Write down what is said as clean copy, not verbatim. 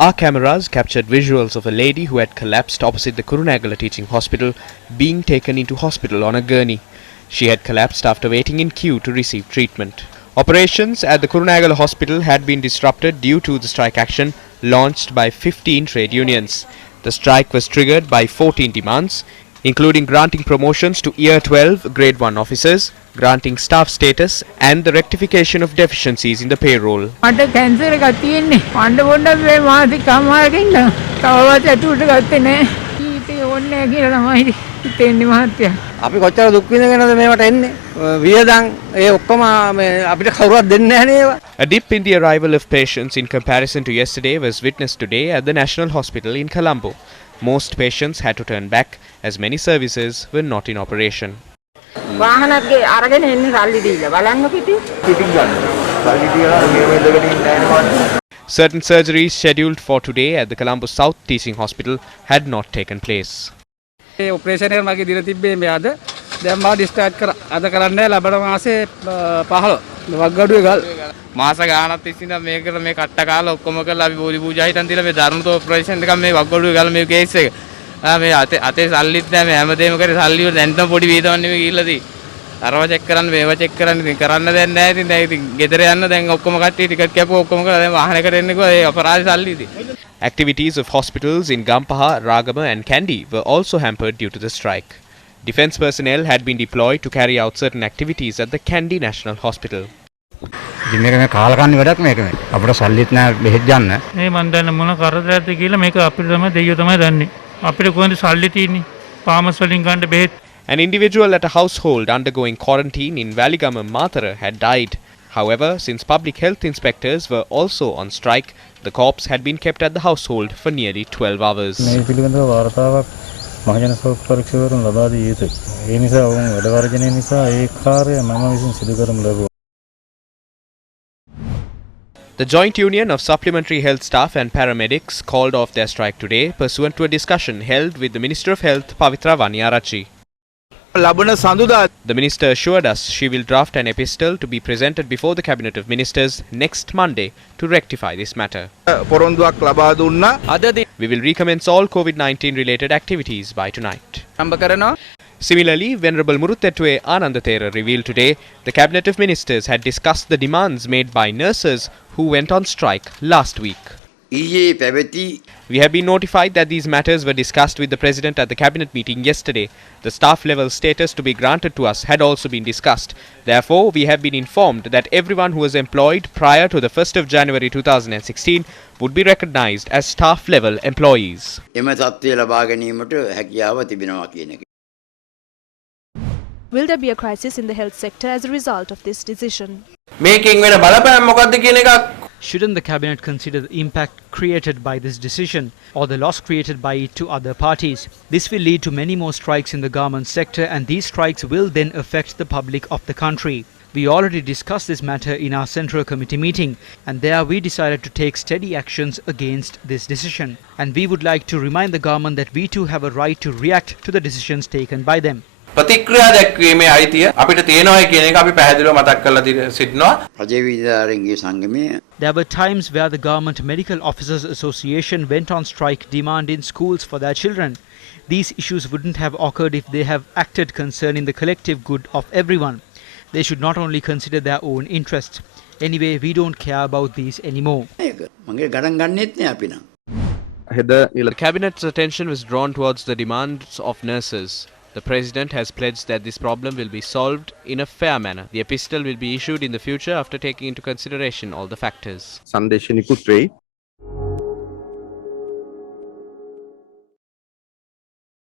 Our cameras captured visuals of a lady who had collapsed opposite the Kurunegala Teaching Hospital being taken into hospital on a gurney. She had collapsed after waiting in queue to receive treatment. Operations at the Kurunegala Hospital had been disrupted due to the strike action launched by 15 trade unions. The strike was triggered by 14 demands, including granting promotions to Year 12 Grade 1 officers, granting staff status and the rectification of deficiencies in the payroll. A dip in the arrival of patients in comparison to yesterday was witnessed today at the National Hospital in Colombo. Most patients had to turn back as many services were not in operation. Certain surgeries scheduled for today at the Colombo South Teaching Hospital had not taken place. Operation එක මගේ දින තිබ්බේ මේ අද දැන් මා discharge කර අද කරන්නේ ලබන මාසේ 15 වග්ගඩුවේ ගල් මාස ගානක් තිස්සින්ද මේකට මේ කට්ට කාලා ඔක්කොම කරලා අපි බෝධි පූජා හිටන් දීලා මේ ධර්මතෝ ඔපරේෂන් එකක් මේ වග්ගඩුවේ ගල් මේ කේස් එක මේ අතේ සල්ලිත් නැහැ මේ හැමදේම කරේ සල්ලි වල දැන් තමයි පොඩි වේදමක් නෙමෙයි ගිහිල්ලා තියෙන්නේ අරව චෙක් කරන්න මේව චෙක් කරන්න ඉතින් කරන්න දෙයක් නැහැ ඉතින් දැන් ඉතින් ගෙදර යන්න දැන් ඔක්කොම කට්ටිය ටිකට් කැපුවා ඔක්කොම කරලා දැන් වාහනයකට එන්න කිව්වා ඒ අපරාධ සල්ලි ඉතින්. Activities of hospitals in Gampaha, Ragama and Kandy were also hampered due to the strike. Defence personnel had been deployed to carry out certain activities at the Kandy National Hospital. ඉතින් මේක මේ කාලකන්ණි වැඩක් මේක මේ අපිට සල්ලිත් නැහැ බෙහෙත් ගන්න. මේ මන් දන්න මොන කරදරයක්ද කියලා මේක අපිට තමයි දෙයියෝ තමයි දන්නේ. අපිට කොහෙන්ද සල්ලි තියෙන්නේ? ෆාමස් වලින් ගන්න බෙහෙත්. An individual at a household undergoing quarantine in Valigama, Matara had died. However, since public health inspectors were also on strike, the corpse had been kept at the household for nearly 12 hours. The Joint Union of Supplementary Health Staff and Paramedics called off their strike today pursuant to a discussion held with the Minister of Health, Pavitra Vaniarachi. The minister assured us she will draft an epistle to be presented before the Cabinet of Ministers next Monday to rectify this matter. We will recommence all COVID-19 related activities by tonight. Similarly, Venerable Muruthettuwe Anandathera revealed today the Cabinet of Ministers had discussed the demands made by nurses who went on strike last week. We have been notified that these matters were discussed with the President at the Cabinet meeting yesterday. The staff level status to be granted to us had also been discussed. Therefore, we have been informed that everyone who was employed prior to the 1st of January 2016 would be recognized as staff level employees. Will there be a crisis in the health sector as a result of this decision? Shouldn't the Cabinet consider the impact created by this decision or the loss created by it to other parties? This will lead to many more strikes in the garment sector, and these strikes will then affect the public of the country. We already discussed this matter in our Central Committee meeting, and there we decided to take steady actions against this decision. And we would like to remind the government that we too have a right to react to the decisions taken by them. ප්‍රතික්‍රියා දැක්වීමේ අයිතිය අපිට තියෙනවා කියන එක අපි පැහැදිලිව මතක් කරලා සිටිනවා. There were times where the Government Medical Officers Association went on strike demanding schools for their children. These issues wouldn't have occurred if they have acted concerning the collective good of everyone. They should not only consider their own interests. Anyway, we don't care about these anymore. The Cabinet's attention was drawn towards the demands of nurses. The President has pledged that this problem will be solved in a fair manner. The epistle will be issued in the future after taking into consideration all the factors.